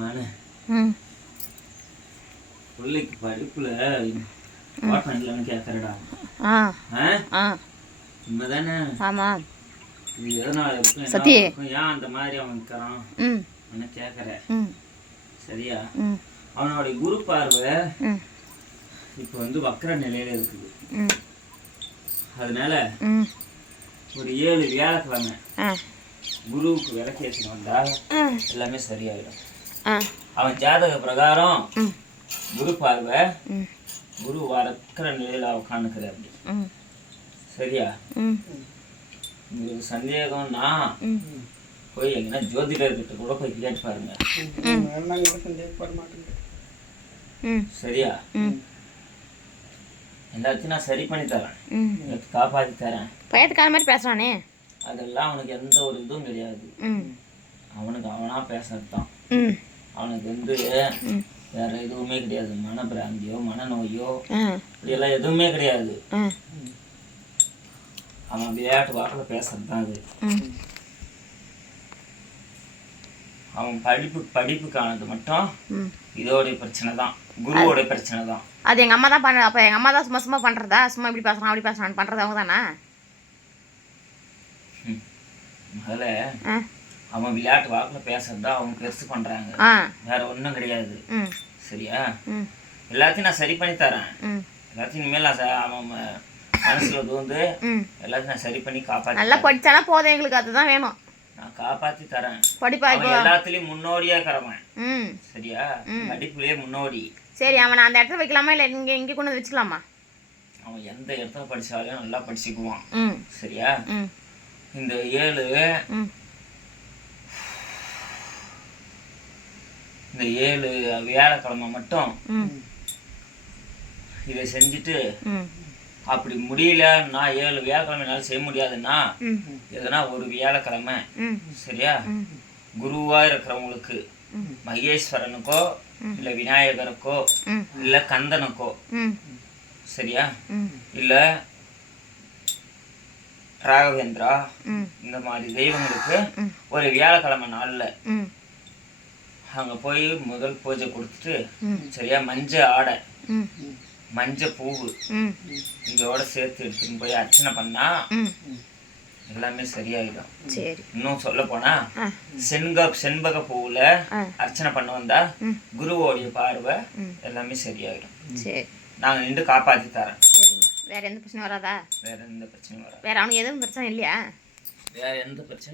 மன ம் பிள்ளைக்கு படிப்புல பாடம் இல்லைன்னு கேட்கறடா. ஆ ஆ உண்மைதானே? ஆமாம். இது எதனால இருக்கும், என்ன சத்தி. இருக்கும், ஏன் அந்த மாதிரி அவன் இருக்கிறான் ம் என்ன கேட்கற? ம் சரியா? ம் அவனுடைய குரு பார்வை ம் இப்போ வந்து வக்கர நிலையில இருக்குது. ம் அதனால ம் ஒரு 7 வியாழக்கிழமை ஆ குருவுக்கு விளக்கேற்றி வந்தா ஆ எல்லாமே சரியாயிடும். ஆ அவன் ஜாதக பிரகாரம் ம் குரு பார்வை ம் குரு வக்கர நிலையில உட்காந்துக்குது அப்படி. ம் சரியா? ம் உங்களுக்கு சந்தேகம்னா ம் போய் எங்கன்னா ஜோதிடர்கிட்ட கூட போய் கேட்டு பாருங்க. ம் சரியா? ம் எல்லாத்தையும் நான் சரி பண்ணி தரேன், ம் காப்பாற்றி தரேன். பயத்துக்கார மாதிரி பேசுகிறானே. அதெல்லாம் அவனுக்கு எந்த ஒரு இதுவும் கிடையாது. ம் அவனுக்கு அவனா பேசுறது தான். ம் அவனுக்கு வந்து ம் வேற எதுவுமே கிடையாது. மனப்பிராந்தியோ மனநோயோ ஆ இப்படியெல்லாம் எதுவுமே கிடையாது. ஆ அவன் விளையாட்டு வாக்கில் பேசுறது தான் அது. ம் அவன் படிப்புக்கானது மட்டும் ம் இதோடைய பிரச்சனை தான், குருவோடைய பிரச்சனை தான். அது எங்கள் அம்மா தான் பண்ண. அப்போ எங்கள் அம்மா தான் சும்மா சும்மா பண்ணுறதா? சும்மா இப்படி பேசுகிறான் அப்படி பேசுகிறான்னு பண்ணுறது அவங்க தானே? முதல்ல ஆ அவன் விளையாட்டு வாக்கில் பேசுறது தான் அவங்க பெருசு பண்ணுறாங்க, ஆ வேற ஒன்றும் கிடையாது. ம் சரியா? ம் எல்லாத்தையும் நான் சரி பண்ணி தரேன். ம் எல்லாத்தையும் இனிமேல் நான் அவன் மனசுல தூந்து ம் எல்லாத்தையும் நான் சரி பண்ணி நல்லா காப்பாற்றி படித்தானா போதும், எங்களுக்கு அதுதான் வேணும். நான் காப்பாற்றி தரேன். படிப்பா இப்போ? அவன் எல்லாத்துலேயும் முன்னோடியா இருக்கிறவன். ம் சரியா? படிப்புலயே முன்னோடி. சரி, அவனை அந்த இடத்துல வைக்கலாமா இல்லை இங்கே கொண்டு வந்து வச்சுக்கலாமா? அவன் எந்த இடத்துல படிச்சாலும் நல்லா படிச்சுக்குவான். ம் சரியா? ம் இந்த 7 ம் இந்த 7 வியாழக்கிழமை மட்டும் ம் இதை செஞ்சுட்டு, ம் அப்படி முடியல நான் 7 வியாழக்கிழமைனாலும் செய்ய முடியாதுன்னா ம் எதுனா ஒரு வியாழக்கிழமை, ம் சரியா, ம் குருவா இருக்கிறவங்களுக்கு மகேஸ்வரனுக்கோ இல்லை விநாயகருக்கோ ம் இல்லை கந்தனுக்கோ, ம் சரியா, ம் இல்லை ராகவேந்திரா, ம் இந்த மாதிரி தெய்வங்களுக்கு ம் ஒரு வியாழக்கிழமை நாளில் ம் அங்கே போய் முதல் பூஜை கொடுத்துட்டு, ம் சரியா, மஞ்சள் ஆடை ம் மஞ்சள் பூவு ம் இதோட சேர்த்து எடுத்துன்னு போய் அர்ச்சனை பண்ணா ம் எல்லாமே சரியாயிடும். சரி. இன்னும் சொல்ல போனா ஆ செண்பக பூவுல ஆ அர்ச்சனை பண்ண வந்தா ம் குருவோடைய பார்வை ம் எல்லாமே சரியாயிடும். சரி நாங்க நின்று காப்பாத்தி தரேன். சரிம்மா. வேறு எந்த பிரச்சனையும் வராதா? வேற எந்த பிரச்சனையும் வராது. வேறு அவனுக்கு எதுவும் பிரச்சனை இல்லையா? வேற எந்த பிரச்சனையும்